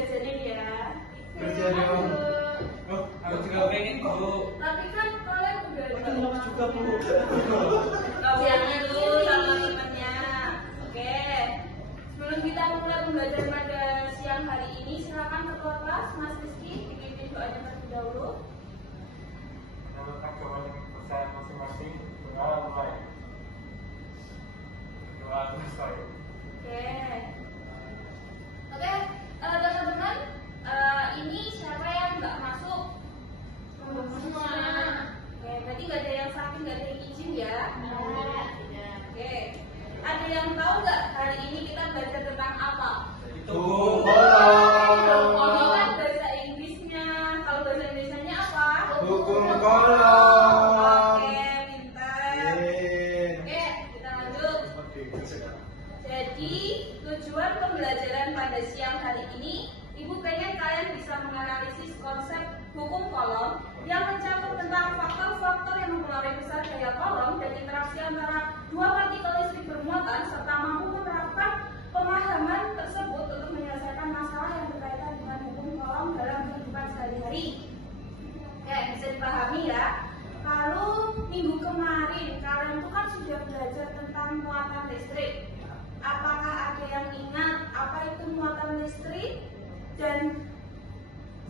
jajanin ya. Kerja dong. Oh, aku juga pengen Bu. Tapi kan kalian udah Aku juga Bu. Kaliannya dulu sama temannya. Oke. Sebelum kita mulai pembelajaran pada siang hari ini, silakan ketua kelas Mas Rizky dipimpin doanya terlebih dahulu. Menurut agama dan kepercayaan masing-masing, doa mulai. Doa selesai. Oke. Oke, teman-teman, ini siapa yang nggak masuk? Semua. Oke, berarti nggak ada yang sakit, nggak ada yang izin ya? Oke. Ada yang tahu nggak hari ini kita belajar tentang apa? Itu Ini kan bahasa Inggrisnya. Kalau bahasa Indonesianya apa? Hukum kolom. Oke, pintar. Oke, kita lanjut. Jadi, tujuan pembelajaran pada siang hari ini, Ibu pengen kalian bisa menganalisis konsep hukum kolom yang mencakup tentang faktor-faktor yang mempengaruhi besar gaya kolom dan interaksi antara dua partikel listrik bermuatan serta mampu menerapkan pemahaman tersebut untuk menyelesaikan masalah yang berkaitan dengan hukum kolom dalam kehidupan sehari-hari. Oke, bisa dipahami ya. Lalu minggu kemarin kalian itu kan sudah belajar tentang muatan listrik. Apakah ada yang ingat apa itu muatan listrik? Dan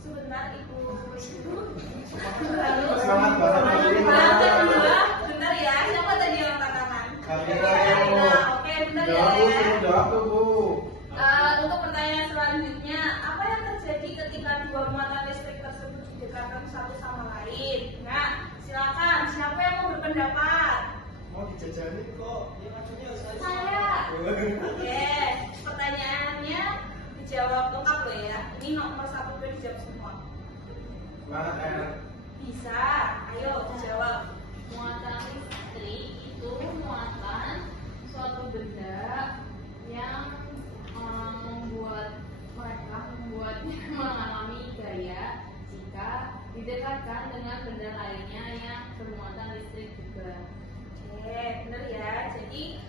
sebentar Ibu Semangat banget. Bentar ya, siapa tadi yang angkat tangan? Kamila ya Bu. Oke, bentar ya. Jawab Bu. Untuk pertanyaan selanjutnya, apa yang terjadi ketika dua muatan listrik tersebut didekatkan satu sama lain? Nah, silakan. Siapa yang mau berpendapat? Mau dijajani kok. Saya. Oke, pertanyaannya dijawab lengkap loh ya. Ini nomor 1 udah dijawab semua. Mana Bisa, ayo dijawab. Muatan listrik itu muatan suatu benda yang membuatnya mengalami gaya jika didekatkan dengan benda lainnya yang bermuatan listrik juga. Oke, benar ya. Jadi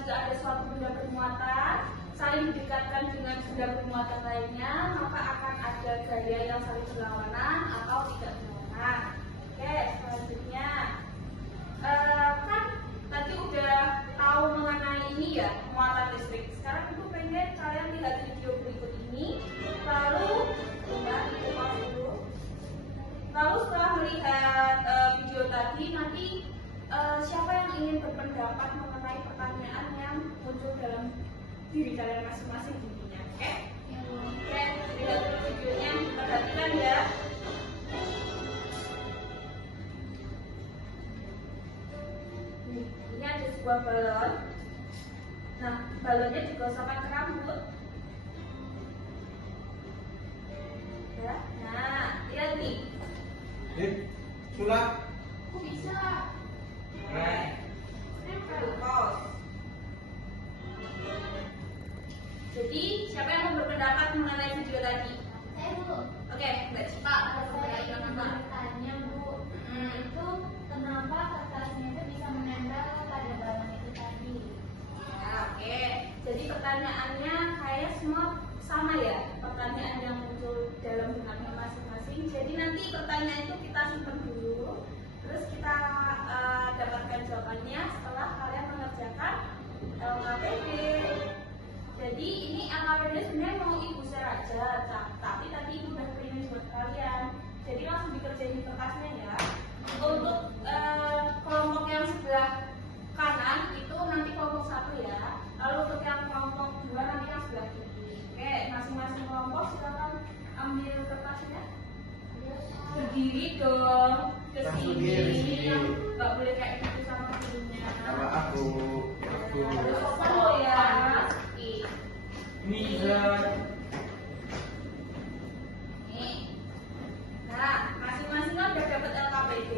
jika ada suatu benda bermuatan saling didekatkan dengan benda bermuatan lainnya, maka akan ada gaya yang saling berlawanan atau tidak berlawanan. Oke, selanjutnya kan tadi udah tahu mengenai ini ya, muatan listrik. Sekarang Ibu pengen kalian lihat video berikut ini, lalu lalu setelah melihat video tadi, nanti siapa yang ingin berpendapat mengenai pertanyaan yang muncul dalam diri kalian masing-masing intinya, oke? Oke, lihat dulu videonya, perhatikan ya. Ini ada sebuah balon. Nah, balonnya digosokkan ke rambut. Ya, nah, lihat nih. Sulap. Kok bisa? Nah, Pause. Jadi, siapa yang mau berpendapat mengenai video tadi? Saya Bu, Oke, Mbak Cipa. saya ingin bertanya Bu, itu kenapa kertasnya itu bisa menempel pada balon itu tadi? Ya, oke. Jadi pertanyaannya kayak semua sama ya, pertanyaan yang muncul dalam benaknya masing-masing. Jadi nanti pertanyaan itu kita simpan dulu, terus kita dapatkan jawabannya setelah kalian mengerjakan LKPD. Jadi ini LKPD sebenarnya mau Ibu share aja, tapi tadi Ibu udah print buat kalian. Jadi langsung dikerjain di kertasnya ya. Untuk kelompok yang sebelah kanan itu nanti kelompok 1 ya. Lalu untuk yang kelompok 2 nanti yang sebelah kiri. Oke, masing-masing kelompok silakan ambil kertasnya. Berdiri dong, ke sini. Nggak boleh kayak gitu sama gurunya. Sama aku. Harus sopan loh ya. ini bisa. Nih. Nah, masing-masing kan udah dapat LKPD.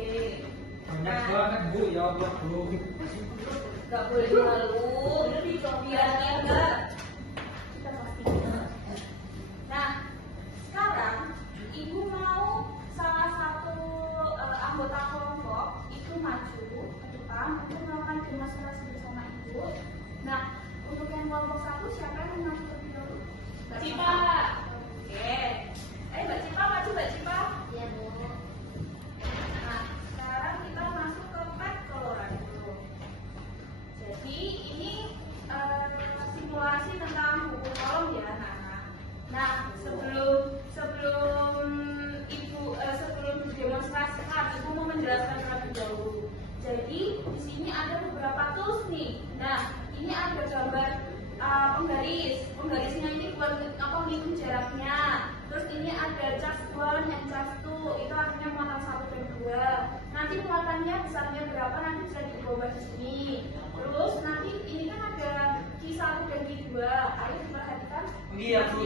Banyak banget Bu, ya Allah Bu. Gak boleh malu, biar ingat. Kita pasti ingat. Nah, sekarang Ibu mau salah satu anggota kelompok itu maju ke depan untuk melakukan demonstrasi bersama Ibu. Nah, untuk yang kelompok 1 siapa yang mau maju terlebih dahulu? Cipa. Oke, terlebih dahulu. Jadi di sini ada beberapa tools nih. Nah, ini ada gambar penggarisnya ini buat menghitung jaraknya. Terus ini ada just 1 and just 2, itu artinya muatan 1 dan 2. Nanti muatannya besarnya berapa nanti bisa diubah di sini. Terus nanti ini kan ada Q1 dan Q2. Ayo diperhatikan. Iya, Bu.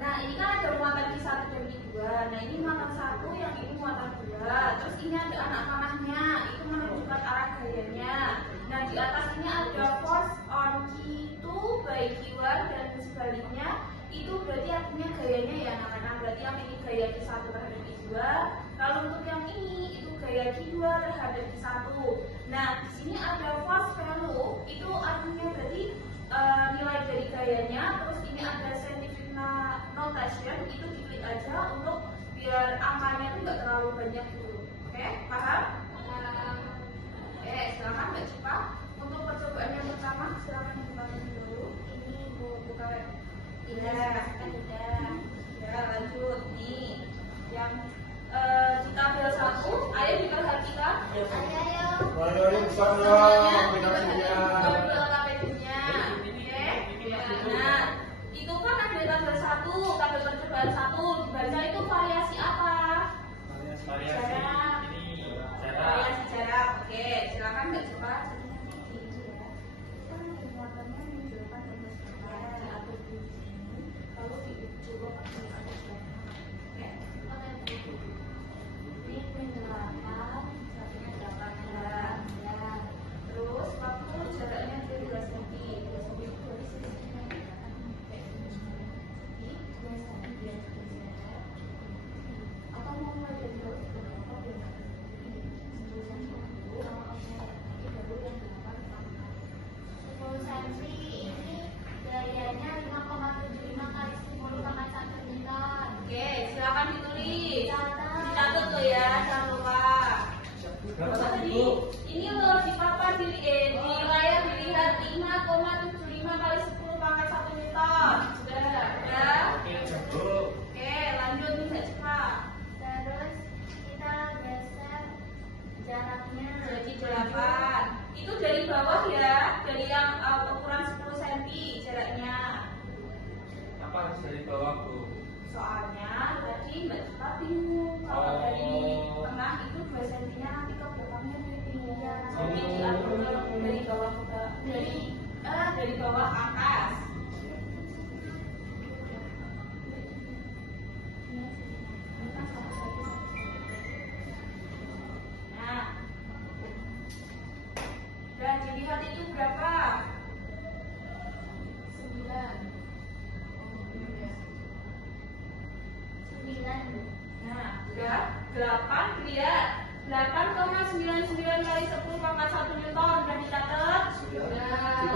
Nah, ini kan ada muatan Q1 dan Q2. Nah, ini muatan 1, yang ini muatan 2. Terus ini ada anak panahnya, itu menunjukkan arah gayanya. Nah, di atas ini ada force on Q2 by Q1 dan sebaliknya. Itu berarti artinya gayanya ya anak-anak. Berarti yang ini gaya Q1 terhadap Q2. Kalau untuk yang ini, itu gaya Q2 terhadap Q1. Nah, di sini ada force value, itu artinya berarti nilai dari gayanya. Terus ini ada scientific notation, itu diklik aja untuk biar angkanya itu nggak terlalu banyak gitu. Oke, paham? Oke, silakan Mbak Cipa. Untuk percobaan yang pertama, silakan dibuka dulu. Ini buka. Ya, lanjut nih. Yang di tabel 1, ayo diperhatikan. Ayo sana aplikasinya. Nah, itu kan ada tabel 1, tabel percobaan 1. Dibaca itu variasi apa? Variasi ini jarak. Variasi jarak. Oke, silakan Mbak coba. Terus waktu jaraknya 12 cm. Atau mau mulai dari Oke, silakan ditulis. Dicatat tuh ya, jangan lupa. Jadi ini harus dipapan di layar dilihat 5,75 kali 10 pangkat 1 Newton. Sudah, ya. Oke, lanjut nih Mbak Cipa. Terus kita geser jaraknya Jadi 8. Itu dari bawah ya, dari yang ukuran 10 cm jaraknya. Apa harus dari bawah, Bu? Soalnya tadi Mbak Cipa bingung kalau dari tengah itu 2 cm-nya nanti ke belakangnya bingung. Jadi diatur dari bawah ke dari bawah ke atas. Nah, dan dilihat itu berapa? 9. Nah, udah 8 lihat 8,99 kali 10 pangkat 1 Newton udah dicatat? Sudah.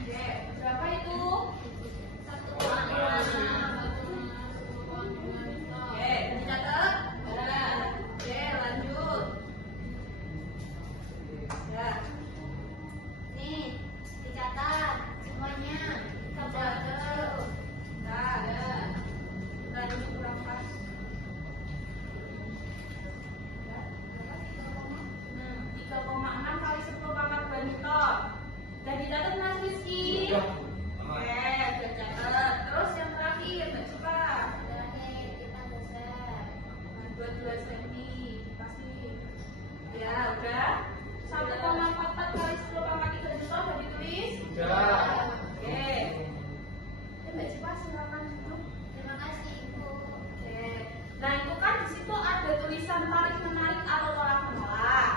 Oke, berapa itu? 1,5. Oke, dicatat? Oke, lanjut. Ya. nih dicatat semuanya Catat. Nah, lanjut kurang pas. 3,6 kali 10 pangkat 2 Newton. Udah dicatat Mas Rizky? Oke, udah catat. Terus yang terakhir Mbak Cipa. terakhir kita geser 22 cm pasti. Ya, udah. 1,44 kali 10 pangkat 3 Newton udah ditulis? Sudah. Oke. Mbak Cipa silakan dulu. terima kasih Ibu. Oke. Nah, itu kan di situ ada tulisan tarik menarik atau tolak menolak.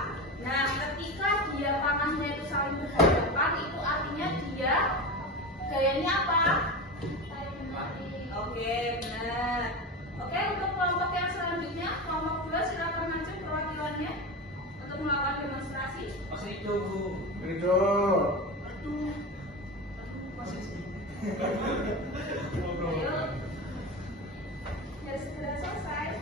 Nah, ketika dia panahnya itu saling berhadapan, itu artinya dia gayanya apa? Tarik menarik. Oke, benar. Oke, untuk kelompok yang selanjutnya, kelompok 2 silakan maju perwakilannya untuk melakukan demonstrasi. Masih itu, Bu. Ridho. Ayo. Ya segera selesai.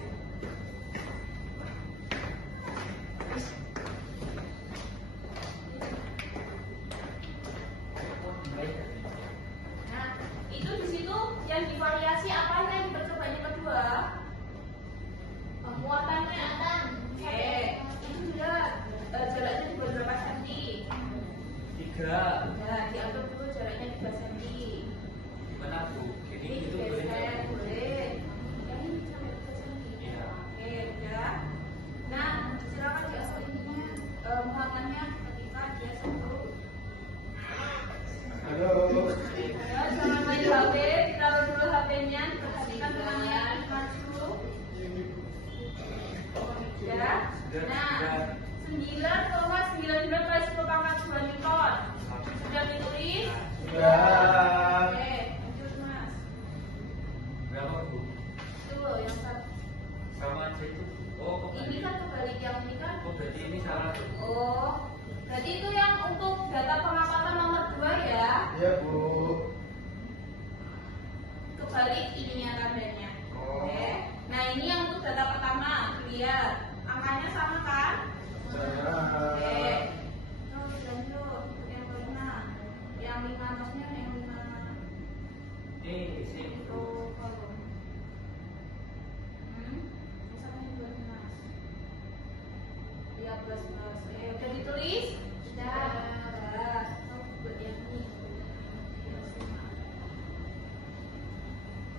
Tidak. Nah, diatur dulu jaraknya 3 cm. Gimana Bu? Ini Ini itu boleh digeser, nggak, Bu? boleh. Ini sampai 3 cm. Iya. Oke, udah. Nah, silakan diatur ininya, muatannya ketika dia sentuh. Halo. Ya, jangan main HP, ditaruh dulu HP-nya, perhatikan temannya maju. Ya. Nah, 9,99 kali 10 pangkat 2 Newton. Sudah ditulis? Sudah. Oke, lanjut Mas. Berapa Bu? Itu loh yang satu. Sama aja itu. Oh, Ini kan kebalik, yang ini kan. Oh, berarti ini salah tuh. Oh, berarti itu yang untuk data pengamatan nomor 2 ya. Iya Bu. Kebalik ininya tandanya. Oh. Oke. Nah, ini yang untuk data pertama. Lihat, angkanya sama kan? Oke. Saya. Terus lanjut yang kelima. Yang 5 masnya yang 5 Sini. itu kolom. Misalnya juga nih Mas. 13 plus. Udah ditulis? Sudah. Buat yang ini.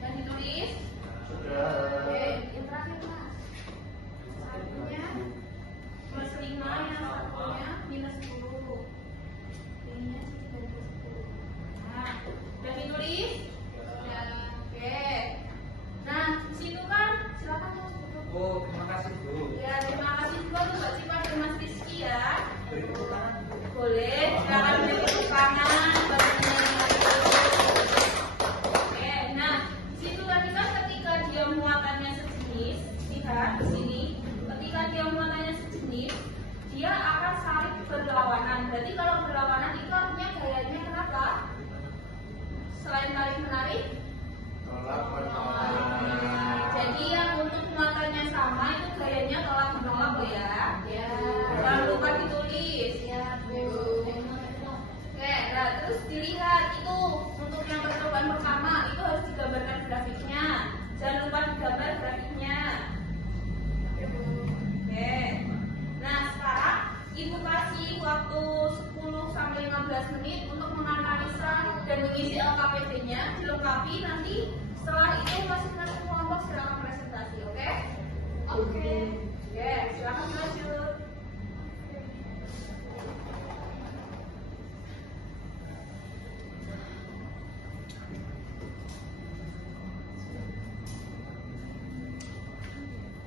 Yang ditulis? Sudah. Oke, yang terakhir Mas. Satunya plus 5, yang satunya minus 10. Ininya sih dari 10. Nah, udah ditulis? Sudah. Oke. Nah, di situ kan silakan Mas duduk. Oh, terima kasih Bu. Ya, terima kasih juga tuh Mbak Cipa dan Mas Rizky ya. Boleh, silakan beri tepuk tangan buat teman-teman. Oke, nah di situ tadi kan ketika dia muatannya sejenis, lihat di sini, ketika dia muatannya sejenis, dia akan saling berlawanan. Berarti kalau berlawanan itu artinya gayanya kenapa? Selain tarik menarik, Tolak nah, menarik. jadi yang untuk muatannya sama itu gayanya tolak menolak loh ya. Ya. Jangan lupa ditulis. Ya, Bu. Oke, nah terus dilihat itu untuk yang percobaan pertama itu harus digambarkan grafiknya. Jangan lupa digambar grafiknya. Oke. Nah sekarang ibu kasih waktu 10 sampai 15 menit untuk menganalisa dan mengisi LKPD-nya, dilengkapi nanti setelah itu masing-masing kelompok silakan presentasi, oke? Oke. Ya, silakan lanjut.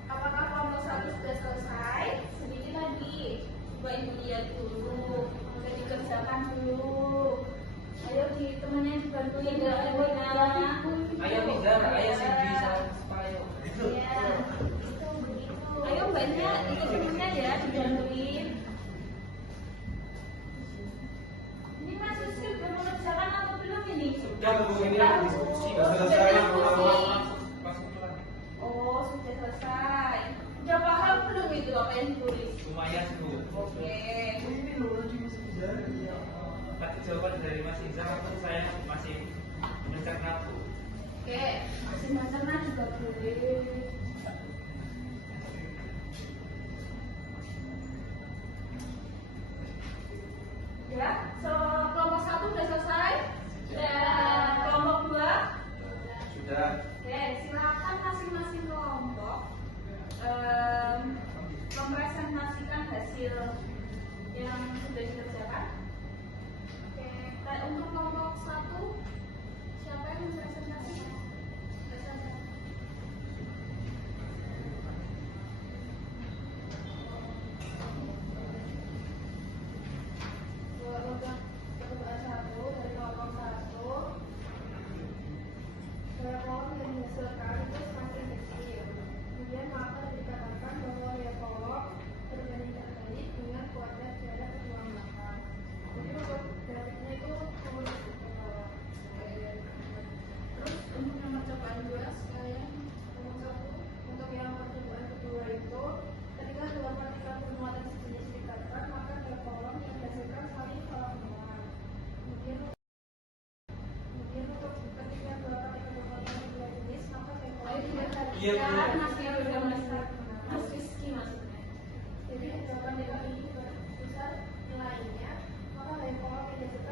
Apakah kelompok 1 sudah selesai? Sedikit lagi. Coba ibu lihat dulu. Udah dikerjakan dulu. Ayo temennya dibantuin ya, ayo nah. Ayo Nizar, ayo Cindy, ayo. Iya, itu begitu. Ayo mbaknya ikut temennya ya, dibantuin. Ini Mas Rizky udah mengerjakan atau belum ini? Sudah Bu, ini lagi diskusi. Sudah selesai, Bu. Masuk pulang. Oh, sudah selesai. Udah paham belum itu apa yang ditulis? Lumayan Bu. Oke. Tapi jawaban dari Mas Izar aku saya masih mencerna Bu. Oke, masih mencerna juga boleh. Ya, so kelompok 1 sudah selesai. Dan kelompok 2 Sudah. oke, silakan masing-masing kelompok mempresentasikan hasil yang sudah dikerjakan. Oke, untuk kelompok 1 siapa yang mempresentasikan? Percobaan 1 dari kelompok 1. Daya kolom yang dihasilkan itu semakin kecil. Kemudian maka dikatakan bahwa daya kolom berbanding terbalik dengan kuadrat jarak kedua belakang. Jadi untuk grafiknya itu turun ke bawah. Terus untuk yang percobaan 2 sekalian kelompok 1, untuk yang percobaan kedua itu ketika dua partikel bermuatan sejenis dikatakan maka daya kolom yang dihasilkan saling tolak menolak. Kemudian untuk ketika dua partikel bermuatan berbeda jenis maka daya kolom Iya, Bu. masih udah Mas Rizky maksudnya. Jadi jawaban dari ini besar nilainya maka daya kolom yang dihasilkan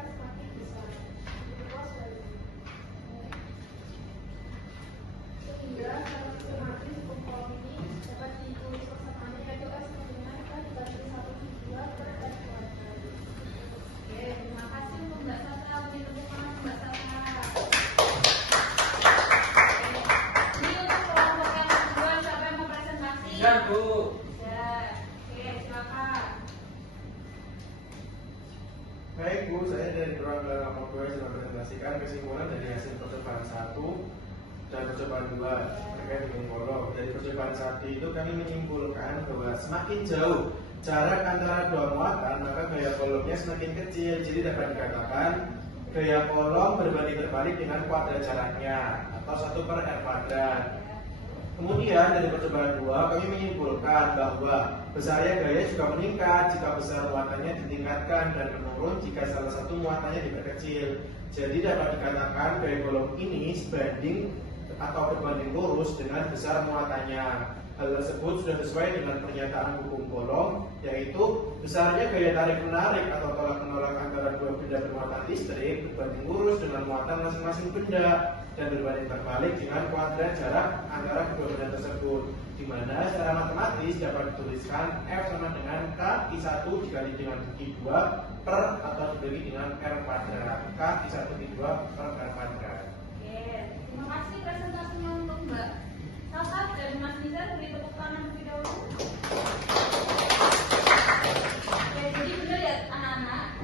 ruang kelompok 2 yang sudah presentasikan kesimpulan dari hasil percobaan 1 dan percobaan 2 terkait dengan kolom. Dari percobaan 1 itu kami menyimpulkan bahwa semakin jauh jarak antara dua muatan, maka gaya kolomnya semakin kecil. Jadi dapat dikatakan gaya kolom berbanding terbalik dengan kuadrat jaraknya atau 1/r². Kemudian dari percobaan 2 kami menyimpulkan bahwa besarnya gaya juga meningkat jika besar muatannya ditingkatkan dan menurun jika salah satu muatannya diperkecil. Jadi dapat dikatakan gaya kolom ini sebanding atau berbanding lurus dengan besar muatannya. Hal tersebut sudah sesuai dengan pernyataan hukum kolom, yaitu besarnya gaya tarik menarik atau tolak menolak antara dua benda bermuatan listrik berbanding lurus dengan muatan masing-masing benda dan berbanding terbalik dengan kuadrat jarak antara kedua benda tersebut, di mana secara matematis dapat dituliskan F sama dengan K/1 dikali dengan Q2 per atau dibagi dengan R². K/1 Q2 per R². Terima kasih presentasinya untuk Mbak Sasa dan Mas Nizar. Beri tepuk tangan terlebih dahulu. Jadi benar ya anak-anak,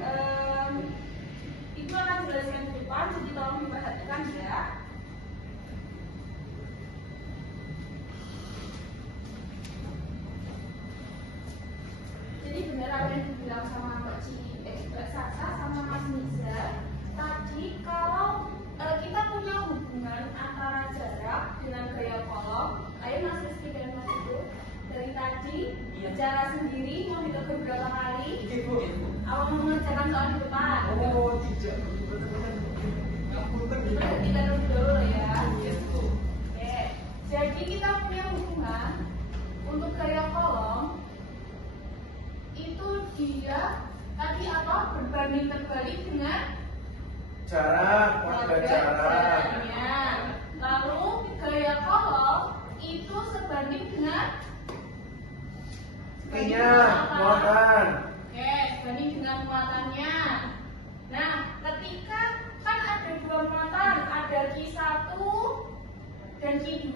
Ibu akan jelaskan di depan, jadi tolong diperhatikan ya. Jadi benar apa yang dibilang sama Mbak Sasa sama Mas Nizar tadi, kalau kita punya hubungan antara jarak dengan gaya kolom. Ayo Mas Rizky dan Mas Ibu, dari tadi bicara sendiri mau ditegur berapa kali? Awal mengerjakan soal di depan. Kita dulu ya. Oke. Jadi kita punya hubungan untuk gaya kolom itu dia tadi apa? Berbanding terbalik dengan Jarak, kuadrat jarak. Lalu gaya kolom itu sebanding dengan muatan. Oke, sebanding dengan muatannya. Nah, ketika kan ada dua muatan, ada Q1 dan Q2.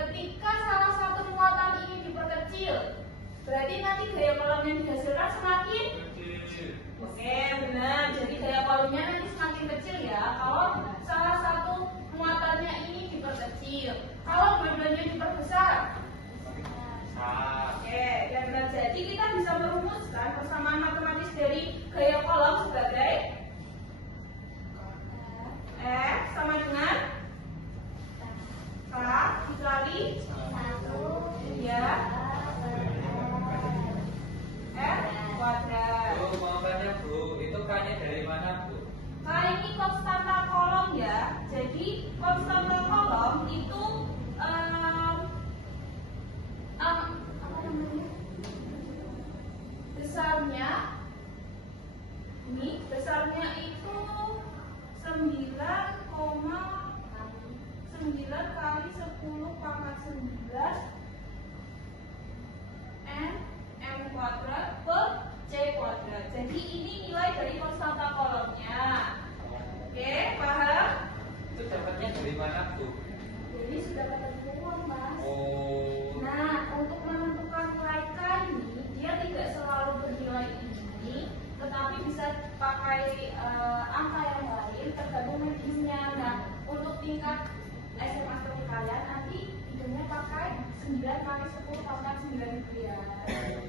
Ketika salah satu muatan ini diperkecil, berarti nanti gaya kolom yang dihasilkan semakin oke, benar. Jadi gaya kolomnya nanti semakin kecil ya kalau salah satu muatannya ini diperkecil. Kalau dua-duanya diperbesar, oke, ya benar. Jadi kita bisa merumuskan persamaan matematis dari gaya kolom sebagai F sama dengan K dikali ya F kuadrat. Makanya Bu, itu K-nya dari mana Bu? K ini konstanta kolom ya. Jadi konstanta kolom itu apa namanya? Besarnya itu 9,9 kali 10 pangkat 9 M kuadrat per C kuadrat. Jadi ini nilai dari konstanta kolomnya. Oke, paham? Itu dapatnya dari mana Bu? Jadi sudah ketentuan, Mas. Oh. Nah, untuk menentukan nilai K ini, dia tidak selalu bernilai ini, tetapi bisa pakai angka yang lain tergantung mediumnya. Nah, untuk tingkat SMA seperti kalian nanti hidupnya pakai 9 kali 10 pangkat 9 gitu ya.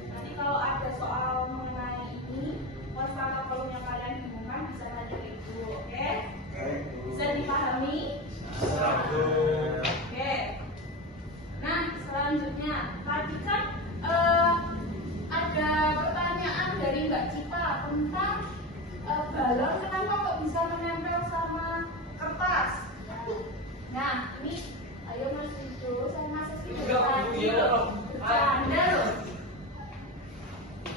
Nanti kalau ada soal mengenai ini, konstanta kolomnya kalian bingungkan bisa tanya itu, oke? Bisa dipahami? Oke. Nah, selanjutnya tadi kan ada pertanyaan dari Mbak Cita tentang balon kenapa kok bisa menempel sama kertas. Nah, ini ayo Mas Rizky sama Mas Rizky bercanda loh.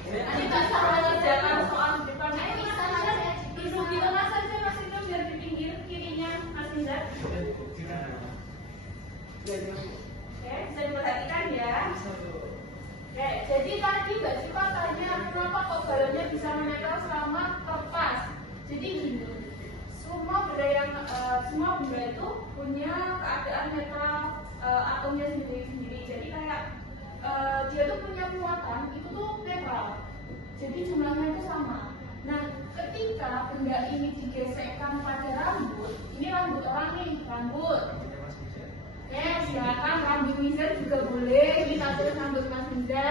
Nanti tak salah ngerjakan soal di depan. Ayo Mas Nizar, duduk di tengah saja Mas Rizky biar di pinggir kirinya Mas Nizar. Oke, bisa diperhatikan ya. Oke, jadi tadi Mbak Cita tanya kenapa kok balonnya bisa menempel selama kertas. Jadi gini, semua benda itu punya keadaan netral atomnya sendiri-sendiri. Jadi kayak dia tuh punya muatan itu tuh netral. Jadi jumlahnya itu sama. Nah, ketika benda ini digesekkan pada rambut, ini rambut orang nih, rambut. Oke, silakan rambut Miza juga boleh, kita tulis rambut Mas Miza.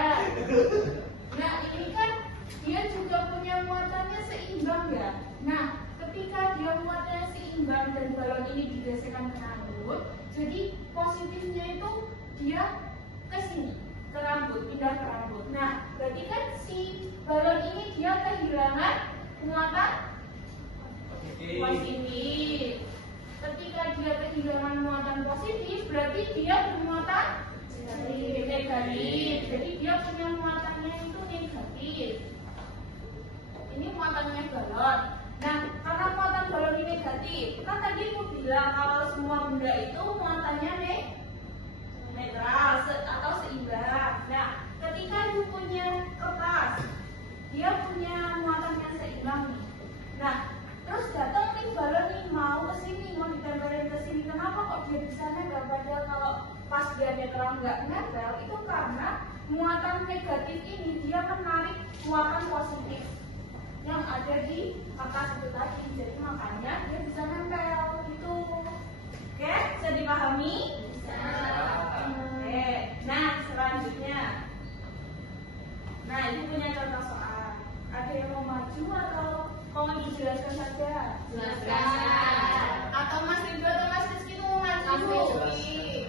Nah, ini kan dia juga punya muatannya seimbang ya. Nah, ketika dia muatannya seimbang dan balon ini digesekkan ke rambut, jadi positifnya itu dia ke sini, ke rambut, pindah ke rambut. Nah, berarti kan si balon ini dia kehilangan muatan positif. Ketika dia kehilangan muatan positif, berarti dia bermuatan negatif. Jadi dia punya muatannya itu negatif. Ini muatannya balon. Nah, karena muatan balon ini negatif, kan tadi aku bilang kalau semua benda itu muatannya netral atau seimbang. Nah, ketika dia punya kertas, dia punya muatan yang seimbang nih. Nah, terus datang nih balon nih mau ke sini, mau ditempelin ke sini. Kenapa kok dia bisa nempel? Padahal kalau pas dia netral nggak nempel, itu karena muatan negatif ini dia menarik muatan positif yang ada di kertas itu tadi. Jadi makanya dia bisa nempel gitu. Oke, bisa dipahami? Bisa. Oke, nah selanjutnya. Nah, ini punya contoh soal. Ada yang mau maju atau mau dijelaskan saja? Jelaskan. Atau Mas Ridho atau Mas Rizky itu mau maju?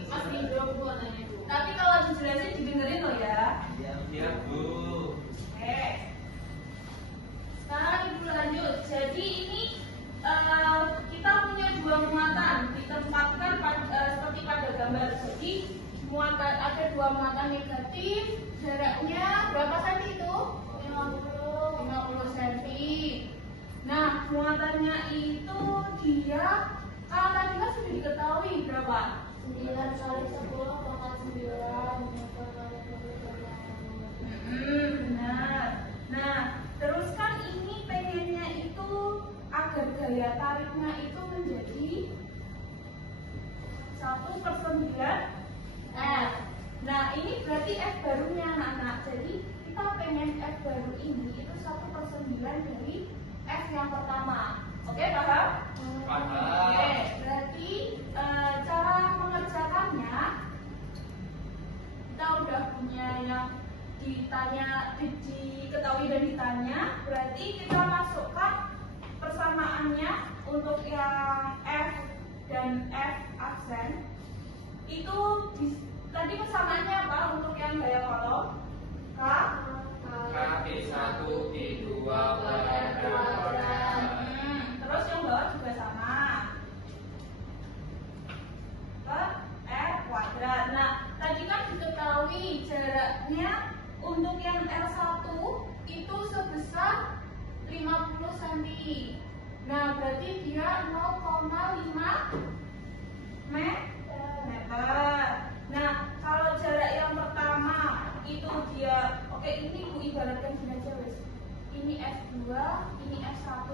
Mas Ridho Bu nanya Bu. Tapi kalau dijelasin didengerin loh ya. Iya Bu. Oke. Sekarang Ibu lanjut. Jadi ini kita punya dua muatan ditempatkan seperti pada gambar. Jadi muatan ada dua muatan negatif, jaraknya berapa cm itu? 50 cm. Nah, muatannya itu dia kalau tadi kan sudah diketahui berapa? 9 kali 10 bakal 9. Benar. Nah, terus kan ini pengennya itu agar gaya tariknya itu menjadi 1/9 F. Nah, ini berarti F barunya anak-anak. Jadi kita pengen F baru ini itu 1/9 dari F yang pertama. Oke, paham? Paham. Oke, berarti cara mengerjakannya kita udah punya yang diketahui dan ditanya. Berarti kita masukkan persamaannya untuk yang F dan F aksen. Itu tadi persamaannya apa untuk yang gaya kolom? K1 I2 Terus yang bawah juga sama. Ke F kuadrat. Nah, tadi kan diketahui jaraknya untuk yang L1 itu sebesar 50 cm. Nah, berarti dia 0,5 meter. Nah, kalau jarak yang pertama itu dia, oke ini Bu ibaratkan gini aja wes. Ini F2, ini F1.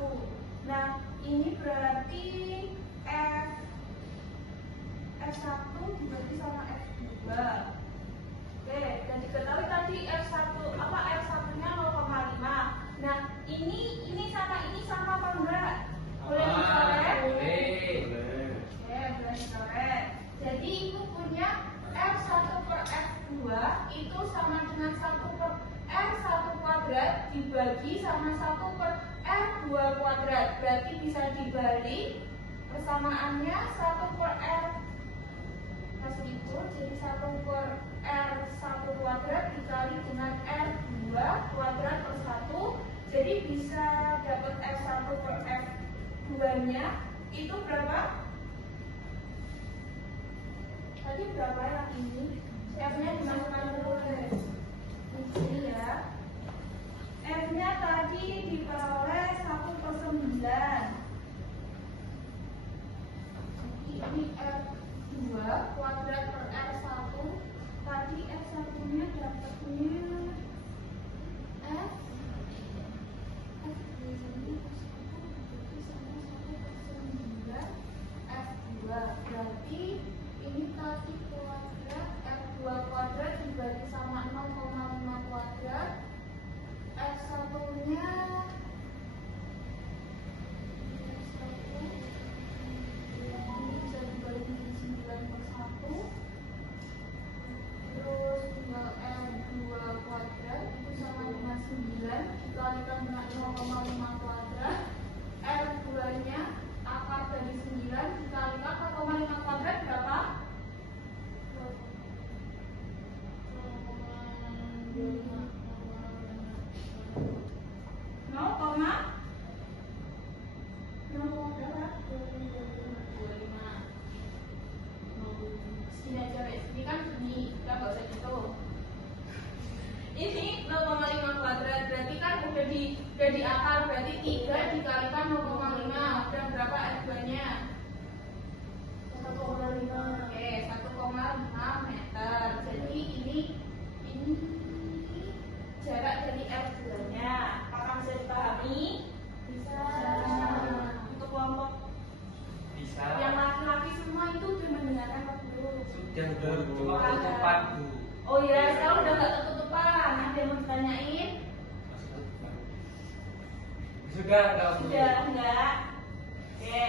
Nah, ini berarti F1 dibagi sama F2. Oke, dan diketahui tadi F1-nya 0,5. Nah, ini sama apa enggak? Boleh dicoret? Boleh. Oke, boleh dicoret. Jadi itu punya F1/F2 itu sama dengan 1/R1 kuadrat dibagi sama 1/R2 kuadrat. Berarti bisa dibalik persamaannya 1/R meskipun jadi 1/R1 kuadrat dikali dengan R2 kuadrat per 1. Jadi bisa dapat F1/F2 nya itu berapa? Tadi berapa yang ini? F-nya dimasukkan dulu guys. Di sini ya. F-nya tadi diperoleh 1/9. Jadi ini F2 kuadrat per R1. Tadi F1-nya dapatnya F F2 berarti ini tadi kuadrat F2 kuadrat dibagi sama 0,5 kuadrat F1 nya 0,5 kuadrat. R2 nya akar dari 9 dikalikan 0,5 kuadrat berapa? 0,25. Segini aja guys, ini kan segini, kita nggak usah hitung. Ini 0,5 kuadrat, berarti kan udah di akar, berarti 3 dikalikan 0,5 dan berapa R2 nya? 1,5. Oke, 1,5 meter. Jadi ini jarak dari R2 nya. Apakah bisa dipahami? Bisa. Untuk kelompok Bisa. yang laki-laki semua itu udah mendengarkan apa belum? Sudah cuma ketupat Bu. Oh iya, sekarang udah gak ketutupan. Ada yang mau ditanyain? Sudah enggak Bu? Sudah enggak? Oke.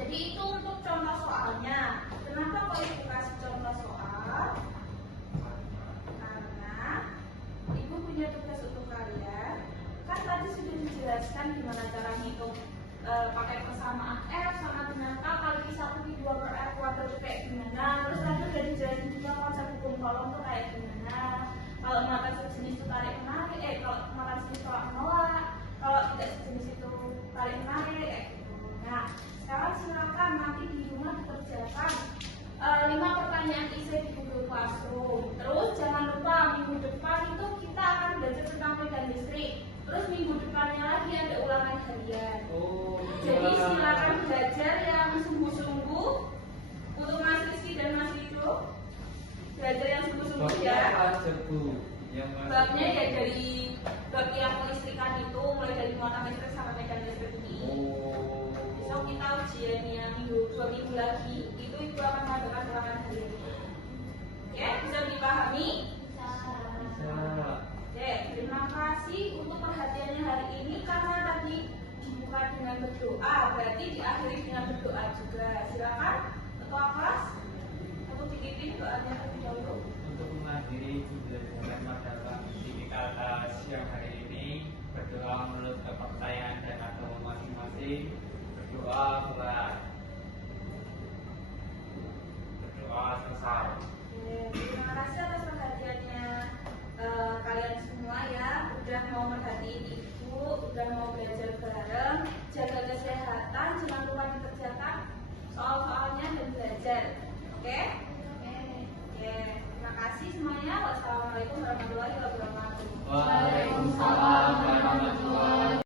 Jadi itu untuk contoh soalnya. Kenapa kok ibu kasih contoh soal? Karena ibu punya tugas untuk kalian. Kan tadi sudah dijelaskan gimana cara ngitung pakai persamaan R sama dengan K kali 1 2 per R kuadrat itu kayak gimana. Terus tadi udah dijelasin juga konsep hukum kolom itu kayak gimana. Kalau mata sejenis itu tarik menarik, kalau mata sejenis tolak menolak, kalau tidak sejenis itu tarik menarik kayak gitu. Nah, sekarang silakan nanti di rumah dikerjakan 5 pertanyaan isi di Google Classroom. Terus jangan lupa minggu depan itu kita akan belajar tentang medan listrik. Terus minggu depannya lagi ada ulangan harian. Oh, Jadi silakan belajar yang sungguh-sungguh untuk Mas Rizky dan Mas Vito. Belajar yang sungguh-sungguh ya. aja Bu. Yang Babnya ya dari bab yang kelistrikan itu mulai dari muatan listrik sampai medan listrik ini. Oh. Besok kita ujiannya dua minggu lagi. Itu akan mengadakan ulangan harian. Ya, bisa dipahami? Bisa. Oke, terima kasih untuk perhatiannya hari ini karena tadi dibuka dengan berdoa, berarti diakhiri dengan berdoa juga. Silakan ketua kelas untuk dititip doanya terlebih dahulu. Untuk menghadiri pembelajaran masalah tipikal siang hari ini, berdoa menurut kepercayaan dan agama masing-masing. Berdoa selesai.